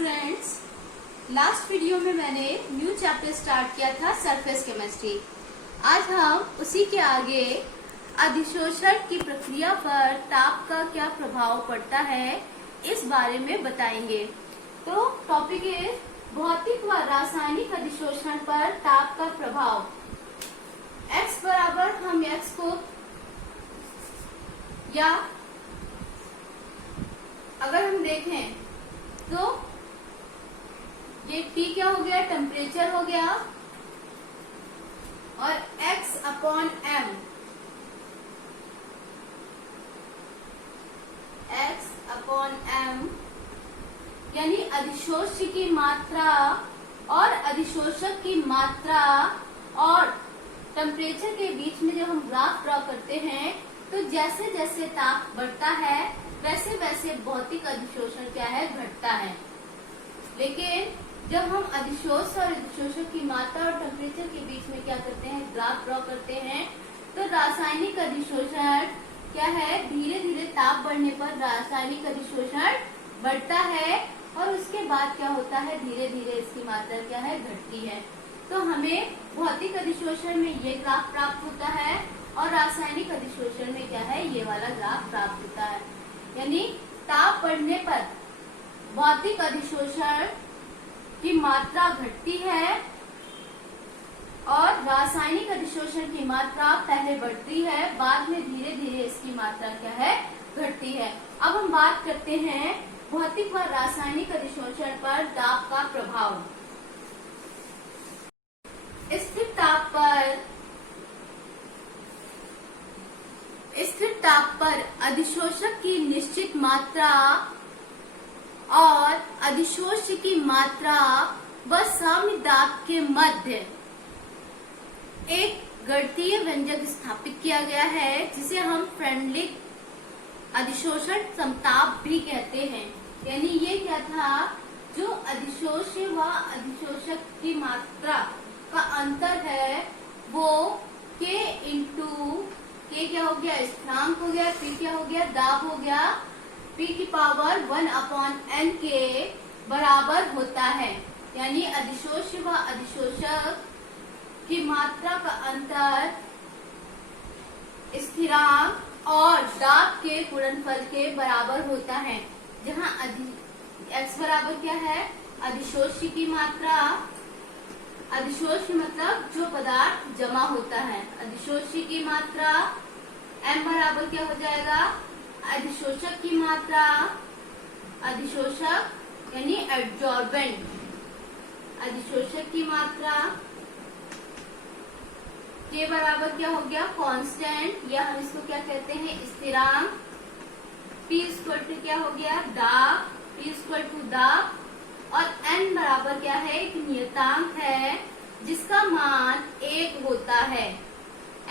Students, last video में मैंने new chapter start किया था सरफेस केमिस्ट्री। आज हम उसी के आगे अधिशोषण की प्रक्रिया पर ताप का क्या प्रभाव पड़ता है इस बारे में बताएंगे। तो टॉपिक है भौतिक व रासायनिक अधिशोषण पर ताप का प्रभाव। x बराबर हम x को या अगर हम देखें तो ये T क्या हो गया, टेम्परेचर हो गया, और x upon m, x upon m यानी अधिशोष्य की मात्रा और अधिशोषक की मात्रा और टेम्परेचर के बीच में जब हम ग्राफ ड्रॉ करते हैं तो जैसे जैसे ताप बढ़ता है वैसे वैसे भौतिक अधिशोषण क्या है, घटता है। लेकिन जब हम अधिशोष और अधिशोषक की मात्रा और टेम्परेचर के बीच में क्या करते हैं, ग्राफ ड्रॉ करते हैं, तो रासायनिक अधिशोषण क्या है, धीरे धीरे ताप बढ़ने पर रासायनिक अधिशोषण बढ़ता है और उसके बाद क्या होता है, धीरे धीरे इसकी मात्रा क्या है, घटती है। तो हमें भौतिक अधिशोषण में ये ग्राफ प्राप्त होता है और रासायनिक अधिशोषण में क्या है, ये वाला ग्राफ प्राप्त होता है। यानी ताप बढ़ने पर भौतिक अधिशोषण की मात्रा घटती है और रासायनिक अधिशोषण की मात्रा पहले बढ़ती है, बाद में धीरे धीरे इसकी मात्रा क्या है, घटती है। अब हम बात करते हैं भौतिक व रासायनिक अधिशोषण पर ताप का प्रभाव। स्थिर ताप पर अधिशोषक की निश्चित मात्रा और अधिशोष्य की मात्रा व साम्य दाब के मध्य एक गणितीय व्यंजक स्थापित किया गया है जिसे हम फ्रेंडलिक अधिशोषण समताप भी कहते हैं। यानी ये क्या था, जो अधिशोष्य व अधिशोषक की मात्रा का अंतर है वो K इंटू K क्या हो गया, स्थिरांक हो गया, P क्या हो गया, दाब हो गया, P की पावर 1/n के बराबर होता है। यानी अधिशोष्य व अधिशोषक की मात्रा का अंतर स्थिरांक और दाब के गुणनफल के बराबर होता है। जहाँ x बराबर क्या है, अधिशोष्य की मात्रा, अधिशोष्य मतलब जो पदार्थ जमा होता है, अधिशोष्य की मात्रा, m बराबर क्या हो जाएगा, अधिशोषक की मात्रा, अधिशोषक यानी एब्जॉर्बेंट, अधिशोषक की मात्रा के बराबर क्या हो गया, कांस्टेंट, या हम इसको क्या कहते हैं, स्थिरांक, P इक्वल टू क्या हो गया, दाब, P इक्वल टू दाब, और n बराबर क्या है, एक नियतांक है जिसका मान 1 होता है।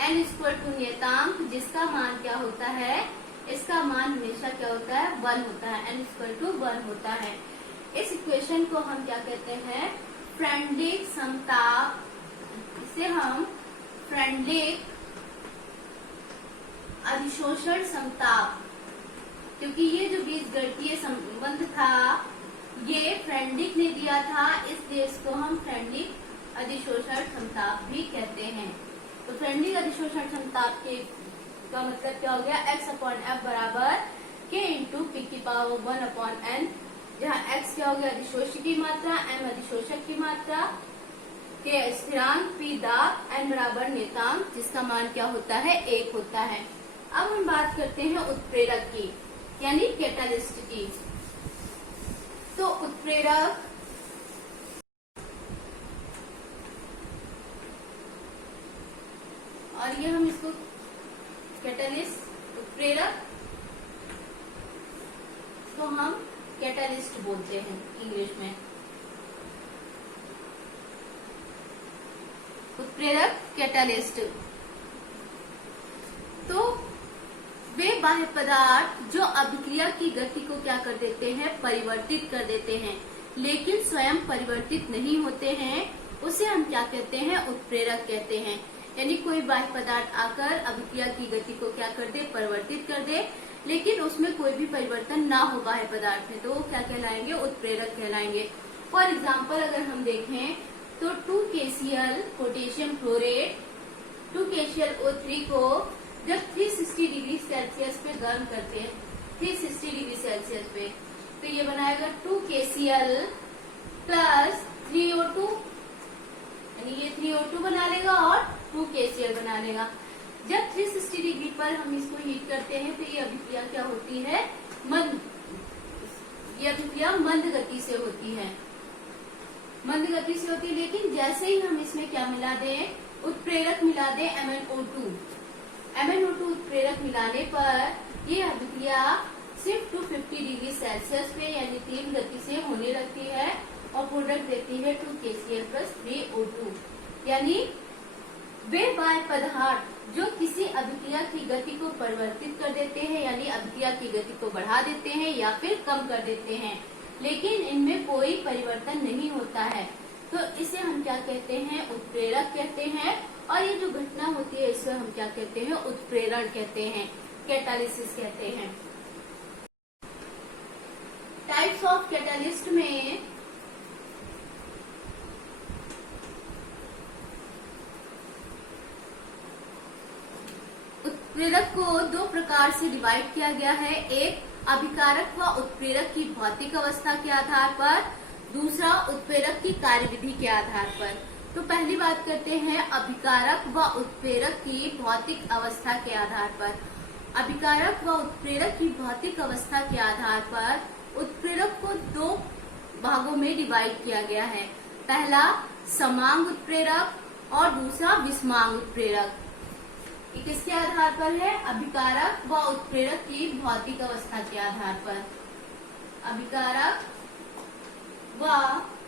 n इक्वल टू नियतांक जिसका मान क्या होता है, इसका मान हमेशा क्या होता है, 1 होता है, n इक्वल टू 1 होता है। इस इक्वेशन को हम क्या कहते हैं, फ्रेंडलिक समताप, इसे हम फ्रेंडलिक अधिशोषण समताप, क्योंकि ये जो बीजगणितीय संबंध था ये फ्रेंडलिक ने दिया था, इसलिए इसको हम फ्रेंडलिक अधिशोषण समताप भी कहते हैं। तो फ्रेंडलिक अधिशोषण समताप के का मतलब क्या हो गया, x अपॉन f बराबर k इंटू पी की पावर 1/n, जहाँ x क्या हो गया, अधिशोष्य की मात्रा, m अधिशोषक की मात्रा, k स्थिरांक, p दाब, n बराबर नियतांक जिसका मान क्या होता है, 1 होता है। अब हम बात करते हैं उत्प्रेरक की, यानी कैटालिस्ट की। तो उत्प्रेरक और ये हम इसको कैटालिस्ट, उत्प्रेरक तो हम कैटालिस्ट बोलते हैं इंग्लिश में। उत्प्रेरक कैटालिस्ट तो वे बाह्य पदार्थ जो अभिक्रिया की गति को क्या कर देते हैं, परिवर्तित कर देते हैं, लेकिन स्वयं परिवर्तित नहीं होते हैं, उसे हम क्या कहते हैं, उत्प्रेरक कहते हैं। यानी कोई बाह्य पदार्थ आकर अभिक्रिया की गति को क्या कर दे, परिवर्तित कर दे, लेकिन उसमें कोई भी परिवर्तन ना हो बाह्य पदार्थ में, तो वो क्या कहलाएंगे, उत्प्रेरक कहलाएंगे। फॉर एग्जाम्पल अगर हम देखें तो 2KCl पोटेशियम क्लोरेट 2KClO3 को जब 360 डिग्री सेल्सियस पे गर्म करते हैं, 360 डिग्री सेल्सियस पे, तो ये बनाएगा 2KCl प्लस 3O2, यानी ये 3O2 बना लेगा और 2KCl बना लेगा। जब 360 डिग्री पर हम इसको हीट करते हैं तो ये अभिक्रिया क्या होती है, ये अभिक्रिया मंद गति से होती है, मंद गति से होती है। लेकिन जैसे ही हम इसमें क्या मिला दें, उत्प्रेरक मिला दें MnO2 उत्प्रेरक मिलाने पर ये अभिक्रिया सिर्फ 250 डिग्री सेल्सियस पे यानी तीव्र गति से होने लगती है और प्रोडक्ट देती है 2KCl प्लस 3O2। यानी वे बाह्य पदार्थ जो किसी अभिक्रिया की गति को परिवर्तित कर देते हैं, यानी अभिक्रिया की गति को बढ़ा देते हैं या फिर कम कर देते हैं, लेकिन इनमें कोई परिवर्तन नहीं होता है, तो इसे हम क्या कहते हैं, उत्प्रेरक कहते हैं। और ये जो घटना होती है इसे हम क्या कहते हैं, उत्प्रेरण कहते हैं, कैटालिसिस कहते हैं। टाइप्स ऑफ कैटालिस्ट में उत्प्रेरक को दो प्रकार से डिवाइड किया गया है, एक अभिकारक व उत्प्रेरक की भौतिक अवस्था के आधार पर, दूसरा उत्प्रेरक की कार्यविधि के आधार पर। तो पहली बात करते हैं अभिकारक व उत्प्रेरक की भौतिक अवस्था के आधार पर। अभिकारक व उत्प्रेरक की भौतिक अवस्था के आधार पर उत्प्रेरक को दो भागों में डिवाइड किया गया है, पहला समांग उत्प्रेरक और दूसरा विषमांग उत्प्रेरक। ये किसके आधार पर है, अभिकारक व उत्प्रेरक की भौतिक अवस्था के आधार पर। अभिकारक व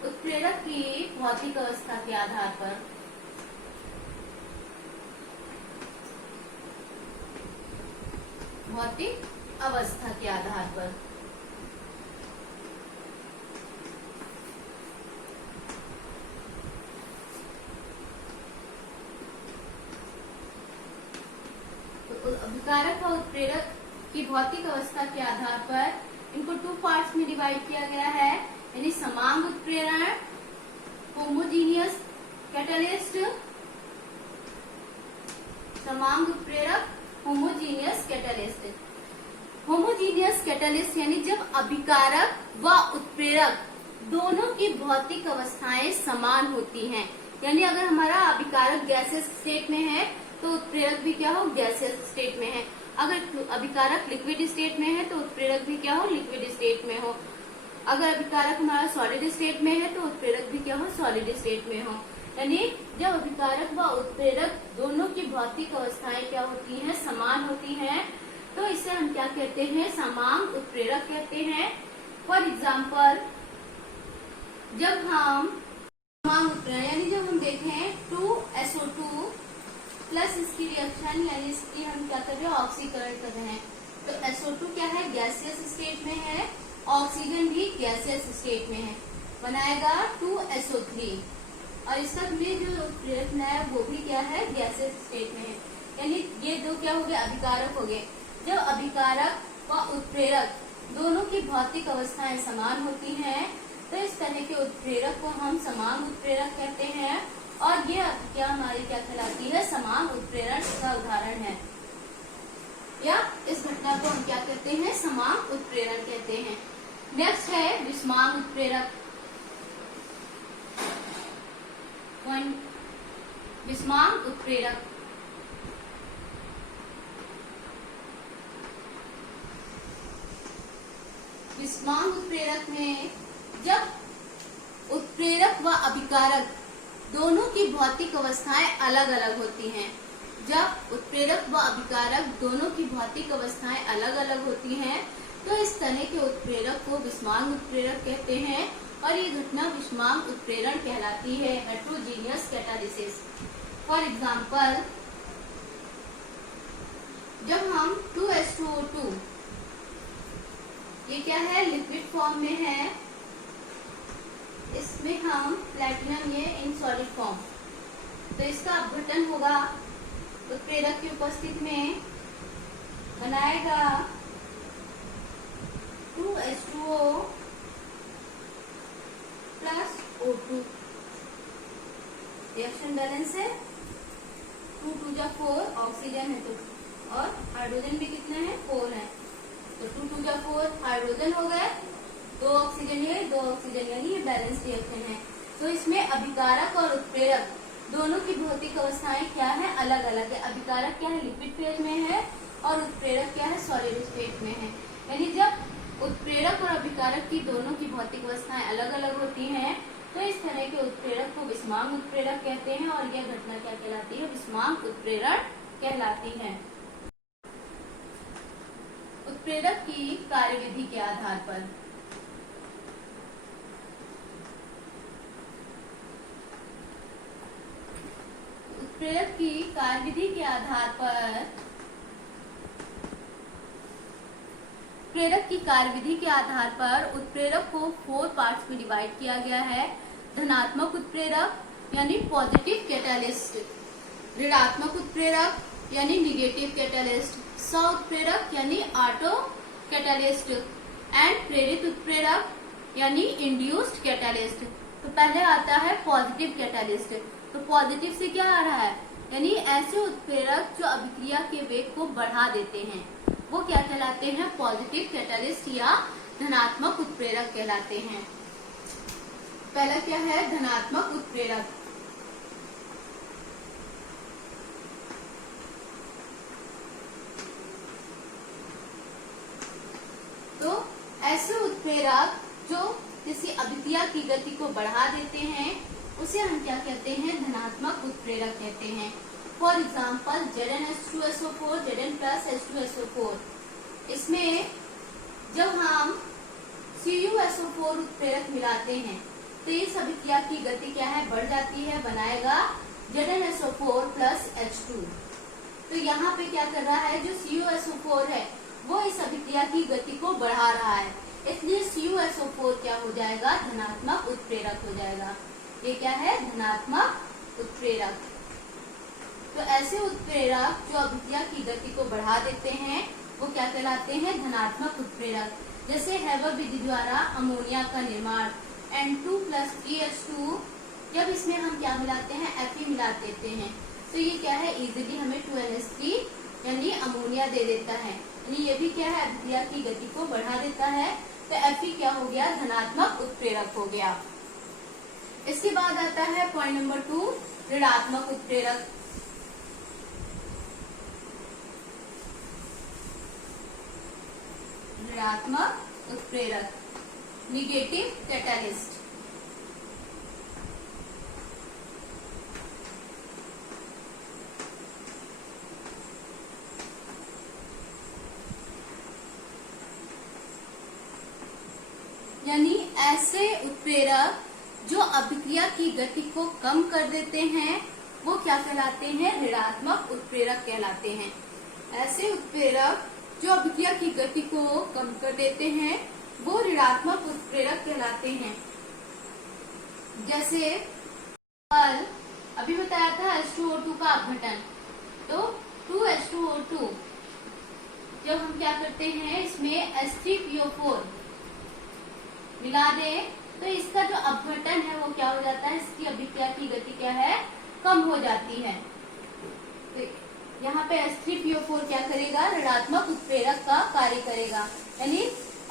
उत्प्रेरक की भौतिक अवस्था के आधार पर। भौतिक अवस्था के आधार पर अभिकारक व उत्प्रेरक की भौतिक अवस्था के आधार पर इनको टू पार्ट्स में डिवाइड किया गया है, यानी समांग उत्प्रेरण, होमोजीनियस कैटालिस्ट, समांग उत्प्रेरक, होमोजीनियस कैटालिस्ट। होमोजीनियस कैटालिस्ट यानी जब अभिकारक व उत्प्रेरक दोनों की भौतिक अवस्थाएं समान होती हैं, यानी अगर हमारा अभिकारक गैसियस स्टेट में है तो उत्प्रेरक भी क्या हो, गैसियस स्टेट में है। अगर अभिकारक लिक्विड स्टेट में है तो उत्प्रेरक भी क्या हो, लिक्विड स्टेट में हो। अगर अभिकारक हमारा सॉलिड स्टेट में है तो उत्प्रेरक भी क्या हो, सॉलिड स्टेट में हो। यानी जब अभिकारक व उत्प्रेरक दोनों की भौतिक अवस्थाएं क्या होती हैं, समान होती हैं, तो इसे हम क्या कहते हैं, समांग उत्प्रेरक कहते हैं। फॉर एग्जाम्पल जब हम समांग उत्प्रेरण यानी जब हम देखें 2SO2 प्लस इसकी रिएक्शन यानी इसकी हम क्या कर रहे हैं, ऑक्सीकरण कर रहे हैं, तो SO2 क्या है, गैसियस स्टेट में है, ऑक्सीजन भी गैसियस स्टेट में है, बनाएगा 2SO3 और इसका भी जो उत्प्रेरक है वो भी क्या है, गैसियस स्टेट में है। यानी ये दो क्या हो गए, अभिकारक हो गए। जब अभिकारक व उत्प्रेरक दोनों की भौतिक अवस्थाएं समान होती हैं तो इस तरह के उत्प्रेरक को हम समांग उत्प्रेरक कहते हैं और ये क्या हमारी क्या कहलाती है, समांग उत्प्रेरण का उदाहरण है, या इस घटना को हम क्या कहते हैं, समांग उत्प्रेरण कहते हैं। नेक्स्ट है विषमांग उत्प्रेरक। विषमांग उत्प्रेरक विषमांग उत्प्रेरक में जब उत्प्रेरक व अभिकारक दोनों की भौतिक अवस्थाएं अलग अलग होती हैं, जब उत्प्रेरक व अभिकारक दोनों की भौतिक अवस्थाएं अलग अलग होती हैं तो इस तरह के उत्प्रेरक को विषमांग उत्प्रेरक कहते हैं और ये घटना विषमांग उत्प्रेरण कहलाती है, हेटेरोजीनियस कैटालिसिस। फॉर एग्जाम्पल जब हम 2H2O2 ये क्या है, लिक्विड फॉर्म में है, इसमें हम प्लेटिनम ये इन सॉलिड फॉर्म, तो इसका अपघटन होगा उत्प्रेरक की उपस्थिति में, बनाएगा 2H2O plus O2। Reaction balance है 2 2 जा 4, ऑक्सीजन है तो, और हाइड्रोजन भी कितने हैं 4 है, तो 2 2 जा 4 हाइड्रोजन हो गए, 2 ऑक्सीजन है, 2 ऑक्सीजन, यानी ये बैलेंस रिएक्शन है। तो इसमें अभिकारक और उत्प्रेरक दोनों की भौतिक अवस्थाएं क्या है, अलग अलग है। अभिकारक क्या है, लिपिड फेज में है, और उत्प्रेरक क्या है, सॉलिड स्टेट में है। यानी जब उत्प्रेरक और अभिकारक की दोनों की भौतिक अवस्थाएं अलग अलग होती हैं, तो इस तरह के उत्प्रेरक को विस्मांग उत्प्रेरक कहते हैं, और यह घटना क्या कहलाती है, विस्मांग उत्प्रेरण कहलाती है। उत्प्रेरक की कार्यविधि के आधार पर उत्प्रेरक की कार्यविधि के आधार पर उत्प्रेरक की कार्यविधि के आधार पर उत्प्रेरक को 4 पार्ट्स में डिवाइड किया गया है। धनात्मक उत्प्रेरक यानी पॉजिटिव कैटालिस्ट, ऋणात्मक उत्प्रेरक यानी निगेटिव कैटालिस्ट, सह उत्प्रेरक यानी ऑटो कैटालिस्ट, एंड प्रेरित उत्प्रेरक यानी इंड्यूस्ड कैटालिस्ट। तो पहले आता है पॉजिटिव कैटालिस्ट। तो पॉजिटिव से क्या आ रहा है, यानी ऐसे उत्प्रेरक जो अभिक्रिया के वेग को बढ़ा देते हैं, वो क्या कहलाते हैं, पॉजिटिव कैटालिस्ट या धनात्मक उत्प्रेरक कहलाते हैं। पहला क्या है, धनात्मक उत्प्रेरक। तो ऐसे उत्प्रेरक जो किसी अभिक्रिया की गति को बढ़ा देते हैं, उसे हम क्या कहते हैं, धनात्मक उत्प्रेरक कहते हैं। For example Zn(H2SO4), Zn plus H2SO4, इसमें जब हम CuSO4 उत्प्रेरक मिलाते हैं तो इस अभिक्रिया की गति क्या है, बढ़ जाती है, बनाएगा ZnSO4 प्लस H2। तो यहाँ पे क्या कर रहा है, जो CuSO4 है वो इस अभिक्रिया की गति को बढ़ा रहा है, इसलिए CuSO4 क्या हो जाएगा, धनात्मक उत्प्रेरक हो जाएगा। ये क्या है, धनात्मक उत्प्रेरक। तो ऐसे उत्प्रेरक जो अभिक्रिया की गति को बढ़ा देते हैं वो क्या कहलाते हैं, धनात्मक उत्प्रेरक। जैसे हैबर विधि द्वारा अमोनिया का निर्माण N2 प्लस 3H2, जब इसमें हम क्या मिलाते हैं, Fe मिला देते हैं, तो ये क्या है, इजीली हमें 2NH3 यानी अमोनिया दे देता है, यानी ये भी क्या है, अभिक्रिया की गति को बढ़ा देता है। तो Fe क्या हो गया, धनात्मक उत्प्रेरक हो गया। इसके बाद आता है पॉइंट नंबर 2, ऋणात्मक उत्प्रेरक। ऋणात्मक उत्प्रेरक, निगेटिव कैटालिस्ट। यानी ऐसे उत्प्रेरक जो अभिक्रिया की गति को कम कर देते हैं वो क्या कहलाते हैं, ऋणात्मक उत्प्रेरक कहलाते हैं। ऐसे उत्प्रेरक जो अभिक्रिया की गति को कम कर देते हैं वो ऋणात्मक उत्प्रेरक कहलाते हैं। जैसे कल अभी बताया था H2O2 का अपघटन, तो 2H2O2 जब हम क्या करते हैं, इसमें H3PO4 मिला दें तो इसका जो अपघटन है वो क्या हो जाता है, इसकी अभिक्रिया की गति क्या है, कम हो जाती है। तो यहाँ पे H3PO4 क्या करेगा, ऋणात्मक उत्प्रेरक का कार्य करेगा। यानी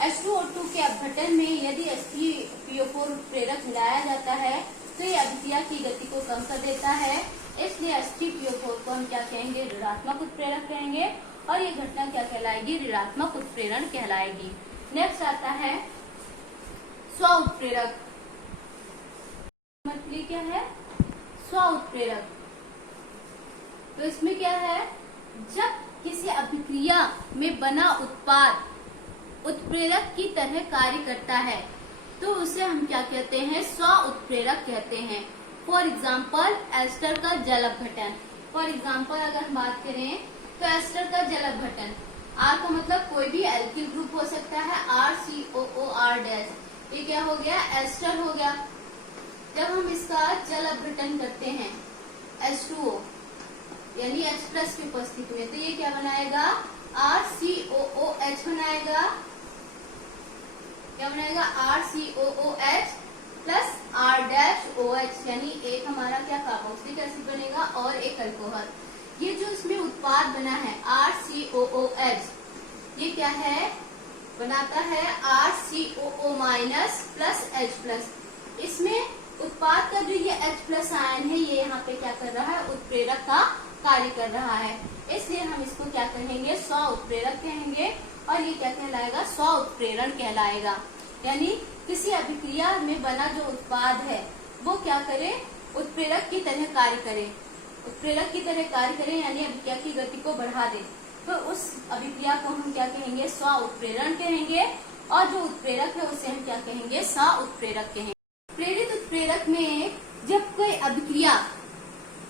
H2O2 के अपघटन में यदि H3PO4 उत्प्रेरक मिलाया जाता है तो ये अभिक्रिया की गति को कम कर देता है, इसलिए H3PO4 को हम क्या कहेंगे, ऋणात्मक उत्प्रेरक कहेंगे, और ये घटना क्या कहलाएगी, ऋणात्मक उत्प्रेरण कहलाएगी। नेक्स्ट आता है स्व उत्प्रेरक। मतलब क्या है, स्व उत्प्रेरक। तो इसमें क्या है, जब किसी अभिक्रिया में बना उत्पाद उत्प्रेरक की तरह कार्य करता है तो उसे हम क्या कहते हैं, स्व उत्प्रेरक कहते हैं। फॉर एग्जाम्पल एस्टर का जल अपघटन। फॉर एग्जाम्पल अगर हम बात करें तो एस्टर का जल अपघटन, आर का मतलब कोई भी एल्किल ग्रुप हो सकता है, RCOOR-, ये क्या हो गया, एस्टर हो गया। जब हम इसका जल अपघटन करते हैं H2O यानी H+ की उपस्थिति में, तो ये क्या बनाएगा, RCOOH बनाएगा, क्या बनेगा RCOOH प्लस R-OH, यानी एक हमारा क्या कार्बोक्सिलिक एसिड बनेगा और एक अल्कोहल। ये जो इसमें उत्पाद बना है RCOOH, ये क्या है, बनाता है RCOO minus plus H plus. इसमें उत्पाद का जो ये H प्लस आयन है, ये यहाँ पे क्या कर रहा है, उत्प्रेरक का कार्य कर रहा है, इसलिए हम इसको क्या कहेंगे, स्व उत्प्रेरक कहेंगे और ये क्या कहलाएगा, स्व उत्प्रेरण कहलाएगा। यानी किसी अभिक्रिया में बना जो उत्पाद है वो क्या करे, उत्प्रेरक की तरह कार्य करे, उत्प्रेरक की तरह कार्य करे, यानी अभिक्रिया की गति को बढ़ा दे, तो उस अभिक्रिया को हम क्या कहेंगे, स्व उत्प्रेरण कहेंगे। और जो उत्प्रेरक है उसे हम क्या कहेंगे, स्व उत्प्रेरक कहेंगे। प्रेरित उत्प्रेरक में जब कोई अभिक्रिया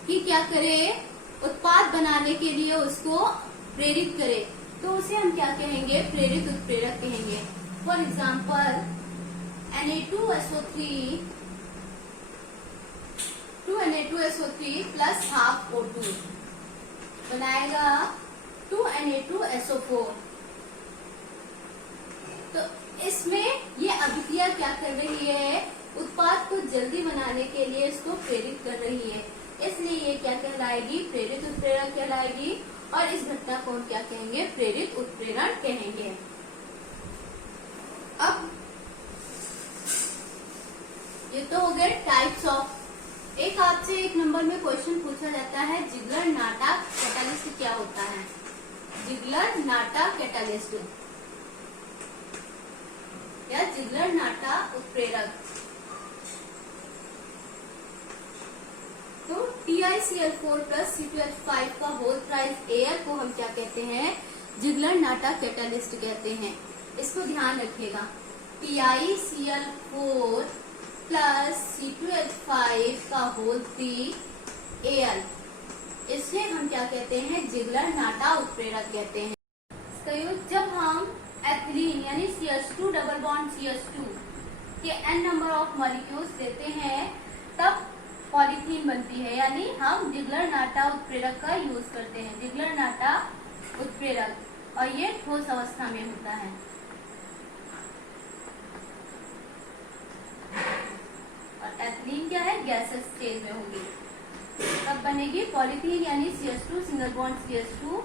की क्या करे, उत्पाद बनाने के लिए उसको प्रेरित करे, तो उसे हम क्या कहेंगे, प्रेरित उत्प्रेरक कहेंगे। For example Na2SO3 plus half O2 बनाएगा 2Na2SO4। तो इसमें ये अभिक्रिया क्या कर रही है, उत्पाद को जल्दी बनाने के लिए इसको प्रेरित कर रही है, इसलिए ये क्या कहलाएगी, प्रेरित उत्प्रेरक कहलाएगी। और इस घटना को हम क्या कहेंगे, प्रेरित उत्प्रेरण कहेंगे। अब ये तो हो गए टाइप्स ऑफ। एक आपसे एक नंबर में क्वेश्चन पूछा जाता है, जिगलर-नाटा कैटालिस्ट क्या होता है, जिगलर-नाटा कैटालिस्ट या जिगलर-नाटा उत्प्रेरक। तो TiCl4 प्लस C2H5 का होल प्राइस Al को हम क्या कहते हैं, जिगलर-नाटा कैटालिस्ट कहते हैं। इसको ध्यान रखिएगा, TiCl4 प्लस C2H5 का होल 3 Al, इसे हम क्या कहते हैं, जिगलर-नाटा उत्प्रेरक कहते हैं। जब हम एथिलीन यानी CH2 डबल बॉन्ड CH2 के n नंबर ऑफ मॉलिक्यूल्स देते हैं, तब पॉलीथीन बनती है, यानी हम जिगलर-नाटा उत्प्रेरक का यूज करते हैं, जिगलर-नाटा उत्प्रेरक, और ये ठोस अवस्था में होता है। और एथिलीन क्या है, गैसेस स्टेज में होगी, तब बनेगी पॉलीथीन यानी CH2 सिंगल बॉन्ड CH2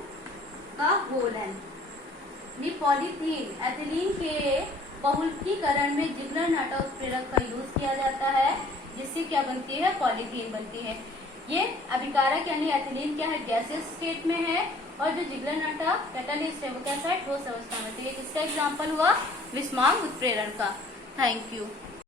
का होल एन। पॉलीथीन एथिलीन के बहुलकीकरण में जिगलर-नाटा उत्प्रेरक का यूज किया जाता है, जिससे क्या बनती है, पॉलीथीन बनती है। ये अभिकारक यानी एथिलीन क्या है, गैसेस स्टेट में है, और जो जिगलर-नाटा कैटालिस्ट है वो कैसा है, ठोस अवस्था में। तो ये किसका एग्जाम्पल हुआ, विस्मांग उत्प्रेरण का। Thank you.